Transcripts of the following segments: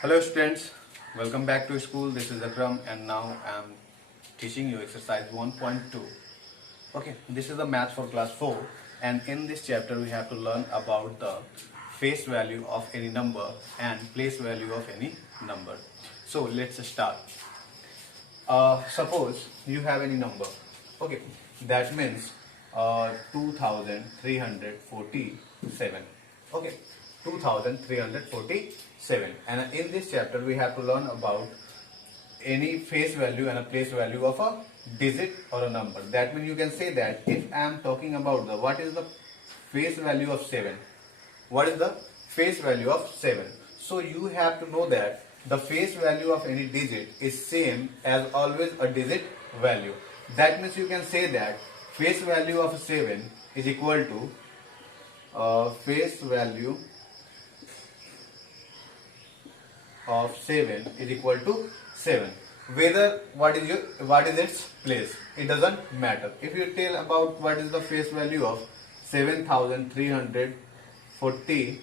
Hello students, welcome back to school. This is Akram and now I am teaching you exercise 1.2. Okay, this is the math for class 4 and in this chapter we have to learn about the face value of any number and place value of any number. So let's start. Suppose you have any number. Okay, that means 2347. Okay, 2347, and in this chapter we have to learn about any face value and a place value of a digit or a number. That means you can say that if I am talking about the what is the face value of 7, what is the face value of 7, so you have to know that the face value of any digit is same as always a digit value. That means you can say that face value of 7 is equal to face value of 7 is equal to 7. Whether what is its place, it doesn't matter. If you tell about what is the face value of 7340,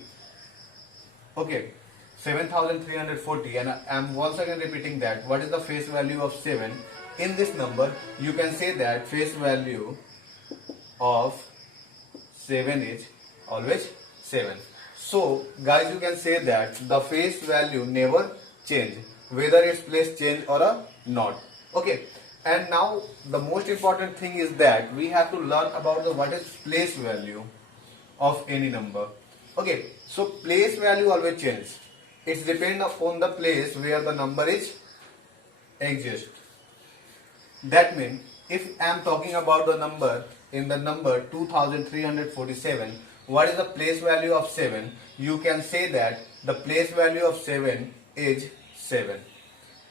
okay, 7340, and I am once again repeating that what is the face value of 7 in this number, you can say that face value of 7 is always 7. So guys, you can say that the face value never change, whether its place change or not. Okay, and now the most important thing is that we have to learn about the what is place value of any number. Okay, so place value always changes. It's depend upon the place where the number is exists. That means if I am talking about the number in the number 2347, what is the place value of 7? You can say that the place value of 7 is 7.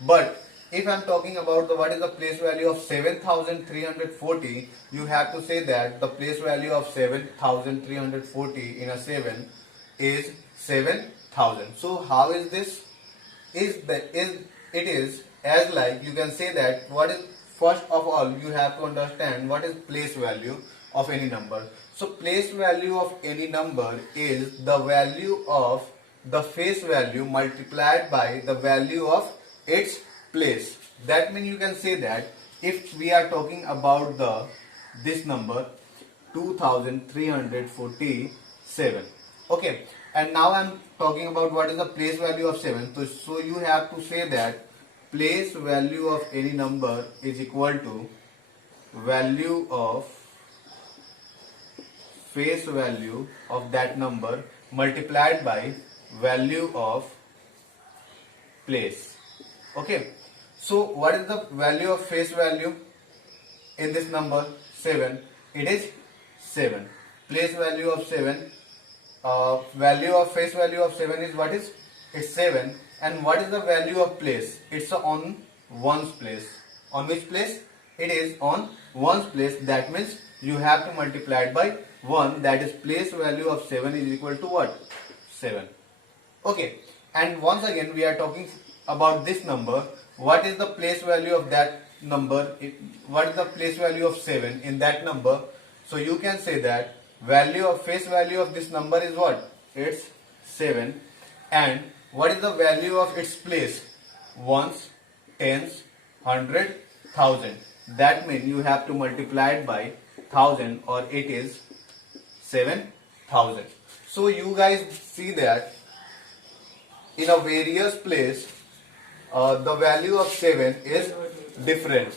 But if I am talking about the what is the place value of 7340, you have to say that the place value of 7340 in a 7 is 7000. So how is this? It is as like you can say that what is, first of all you have to understand what is place value of any number. So place value of any number is the value of the face value multiplied by the value of its place. That means you can say that if we are talking about this number 2347, okay, and now I am talking about what is the place value of 7. So you have to say that place value of any number is equal to value of face value of that number multiplied by value of place. Okay, so what is the value of face value in this number 7? It is 7. Place value of 7, value of face value of 7 is what is? It's 7. And what is the value of place? It's on ones place. On which place? It is on ones place. That means you have to multiply it by 1. That is place value of 7 is equal to what? 7. Okay. And once again we are talking about this number. What is the place value of that number? What is the place value of 7 in that number? So you can say that value of face value of this number is what? It's 7. And what is the value of its place? Ones, tens, 100, 1000. That means you have to multiply it by 1000 or it is 7000. So you guys see that in a various place the value of 7 is different.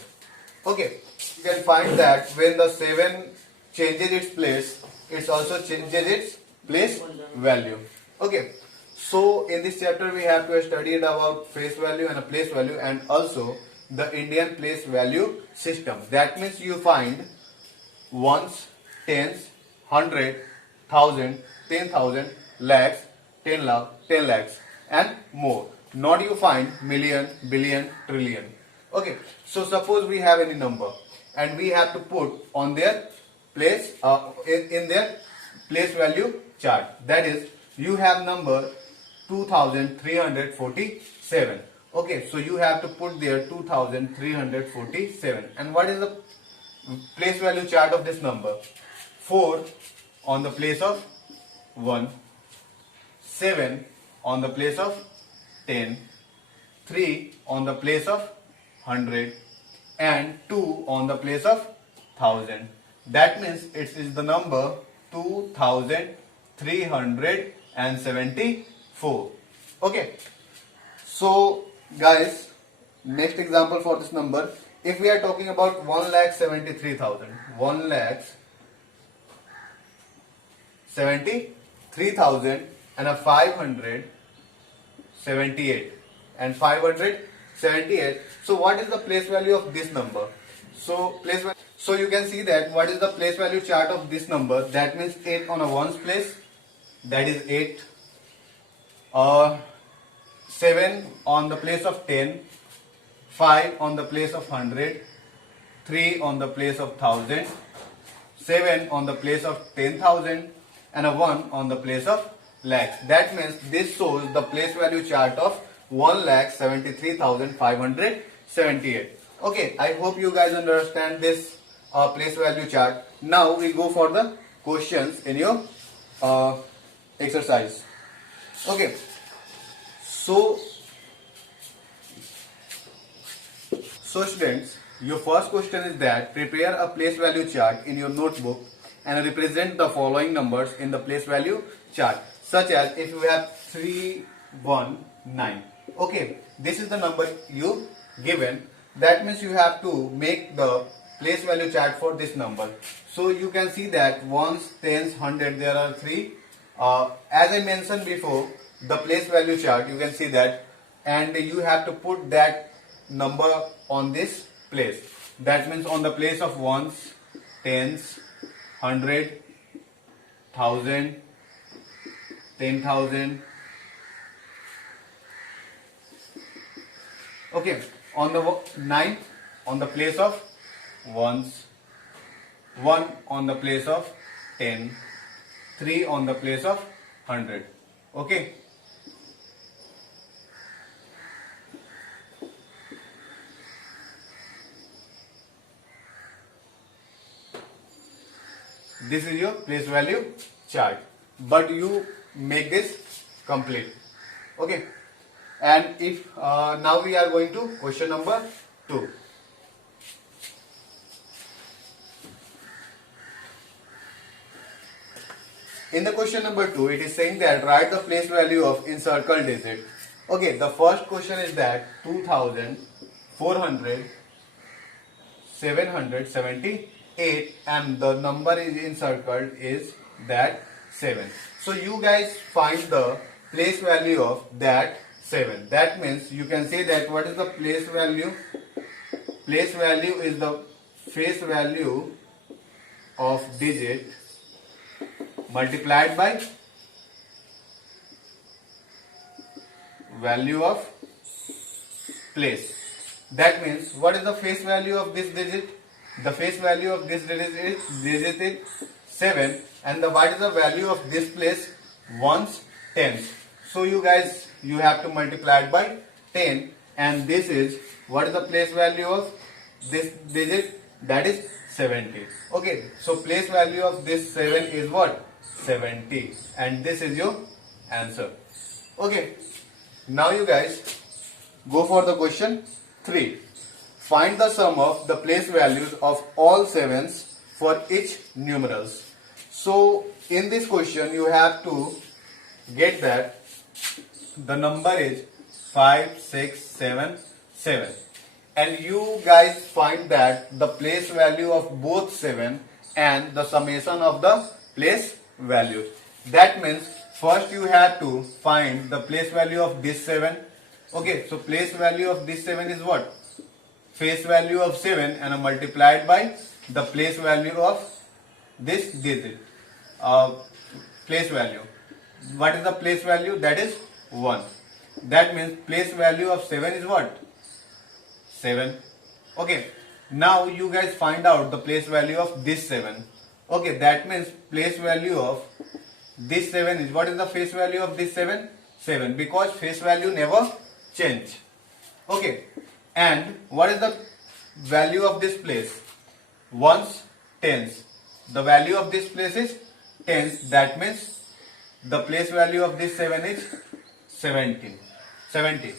Okay, you can find that when the 7 changes its place, it also changes its place value. Okay, so in this chapter we have to study about face value and a place value and also the Indian place value system. That means you find ones, tens, 100, 1000, 10,000, lakhs, 10 lakhs and more. Not you find million, billion, trillion. Okay, so suppose we have any number and we have to put on their place in their place value chart. That is, you have number 2347. Okay, so you have to put there 2347. And what is the place value chart of this number? 4 on the place of 1, 7 on the place of 10, 3 on the place of 100 and 2 on the place of 1000. That means it is the number 2374. Okay. So guys, next example for this number, if we are talking about 1,73,000, 1,73,000 and a 578 and 578. So what is the place value of this number? So you can see that what is the place value chart of this number. That means 8 on a ones place, that is 8. 7 on the place of 10, 5 on the place of 100, 3 on the place of 1000, 7 on the place of 10,000 and a 1 on the place of lakhs. That means this shows the place value chart of 1,73,578. Okay, I hope you guys understand this place value chart. Now we go for the questions in your exercise. Okay, so students, your first question is that prepare a place value chart in your notebook and represent the following numbers in the place value chart, such as if you have 319. Okay, this is the number you given. That means you have to make the place value chart for this number. So you can see that ones, tens, hundred, there are three. As I mentioned before, the place value chart, you can see that, and you have to put that number on this place. That means on the place of ones, tens, 100, 1000, 10,000. Okay, on the ninth, on the place of ones, 1 on the place of 10, 3 on the place of 100. Okay. This is your place value chart, but you make this complete. Okay, and if now we are going to question number 2. In the question number 2, it is saying that write the place value of encircled digit. Okay, the first question is that 2,400,778 and the number is encircled is that 7. So you guys find the place value of that 7. That means you can say that what is the place value? Place value is the face value of digit multiplied by value of place. That means what is the face value of this digit? The face value of this digit is 7, and what is the value of this place? Ones, tens. So you guys, you have to multiply it by 10, and this is what is the place value of this digit? That is 70. Okay, so place value of this 7 is what? 70, and this is your answer. Okay, now you guys go for the question 3. Find the sum of the place values of all 7s for each numerals. So in this question you have to get that the number is 5, 6, 7, 7, and you guys find that the place value of both 7 and the summation of the place values. That means first you have to find the place value of this 7. Okay, so place value of this 7 is what? Face value of 7 and multiplied by the place value of this digit. Place value. What is the place value? That is 1. That means place value of 7 is what? 7. Okay, now you guys find out the place value of this 7. Okay, that means place value of this 7 is, what is the face value of this 7? 7, because face value never change. Okay, and what is the value of this place? Ones, tens. The value of this place is tens. That means the place value of this 7 is 17. 70.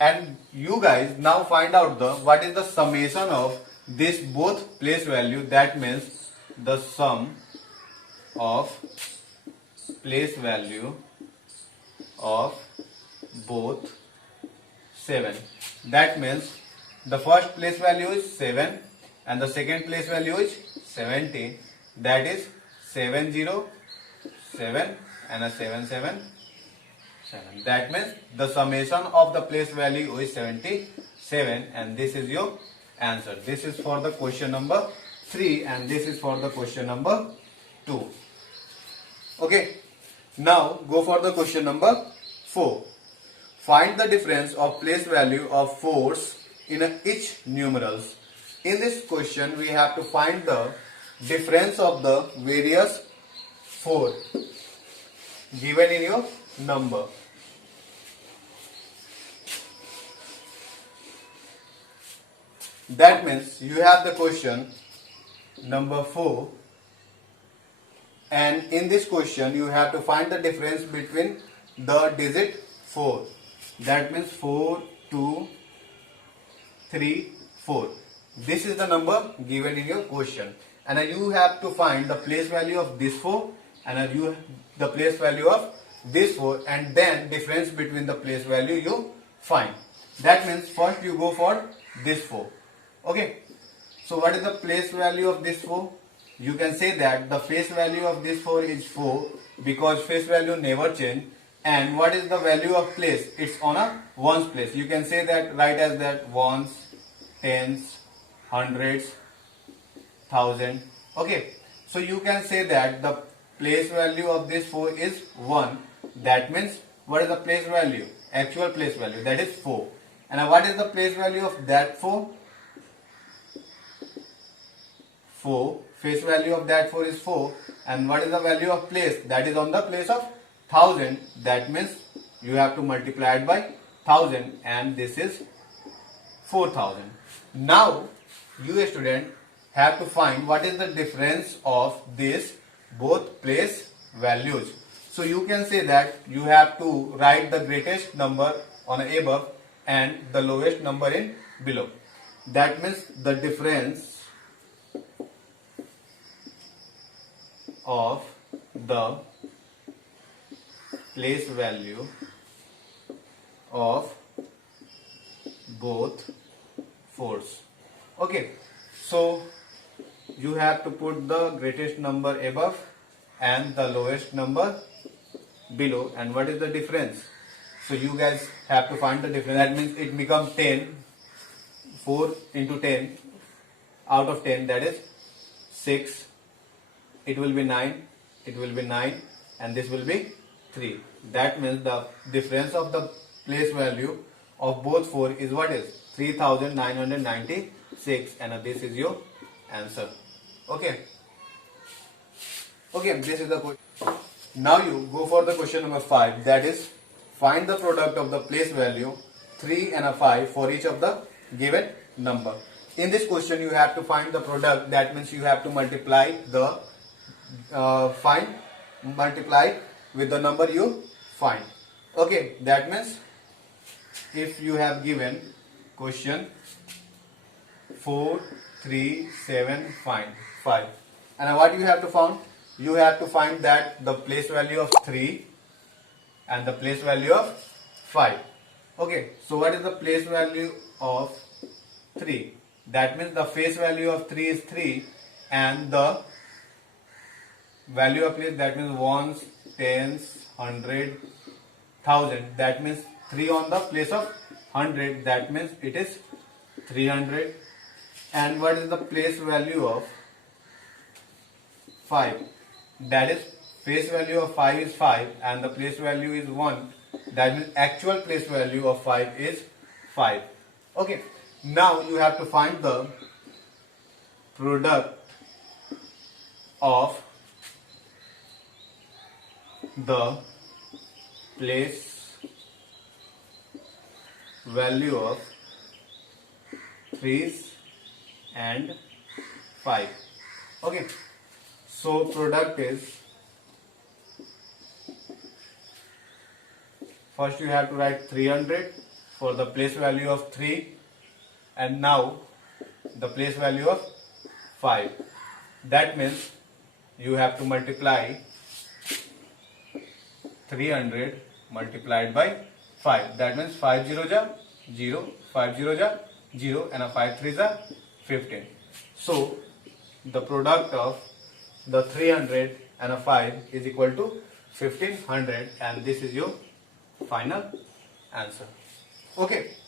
And you guys now find out the what is the summation of this both place value. That means the sum of place value of both 7. That means the first place value is 7 and the second place value is 70. That is 707 and a 777. That means the summation of the place value is 77, and this is your answer. This is for the question number 3 and this is for the question number 2. Okay, now go for the question number 4. Find the difference of place value of 4s in each numerals. In this question we have to find the difference of the various 4 given in your number. That means you have the question number 4, and in this question you have to find the difference between the digit 4. That means 4, 2, 3, 4. This is the number given in your question, and you have to find the place value of this 4 and the place value of this 4, and then difference between the place value you find. That means first you go for this 4. Okay, so what is the place value of this 4? You can say that the face value of this 4 is 4 because face value never change. And what is the value of place? It's on a ones place. You can say that, write as that ones, tens, hundreds, thousand. Okay, so you can say that the place value of this 4 is 1. That means what is the place value? Actual place value, that is 4. And what is the place value of that 4? 4. Face value of that 4 is 4. And what is the value of place? That is on the place of 1000. That means you have to multiply it by 1000, and this is 4000. Now you student have to find what is the difference of this both place values. So you can say that you have to write the greatest number on above and the lowest number in below. That means the difference of the place value of both 4s. Okay, so you have to put the greatest number above and the lowest number below, and what is the difference? So you guys have to find the difference. That means it becomes 10. 4 into 10 out of 10, that is 6. It will be 9, it will be 9, and this will be 3. That means the difference of the place value of both 4 is what is 3996, and this is your answer. Okay, this is the question. Now you go for the question number 5, that is find the product of the place value 3 and a 5 for each of the given number. In this question you have to find the product. That means you have to multiply the multiply with the number you find. Okay, that means if you have given question 4, 3, 7, find 5, and what you have to find? You have to find that the place value of 3 and the place value of 5. Okay, so what is the place value of 3? That means the face value of 3 is 3, and the value of place, that means ones, tens, 100, 1000. That means 3 on the place of 100. That means it is 300. And what is the place value of 5? That is face value of 5 is 5 and the place value is 1. That means actual place value of 5 is 5. Okay. Now you have to find the product of the place value of 3s and 5. Okay, so product is First you have to write 300 for the place value of 3, and now the place value of 5. That means you have to multiply 300 multiplied by 5. That means 5 0 ja 0, 5 0 ja 0, and a 5 3 ja 15. So the product of the 300 and a 5 is equal to 1500, and this is your final answer. Okay.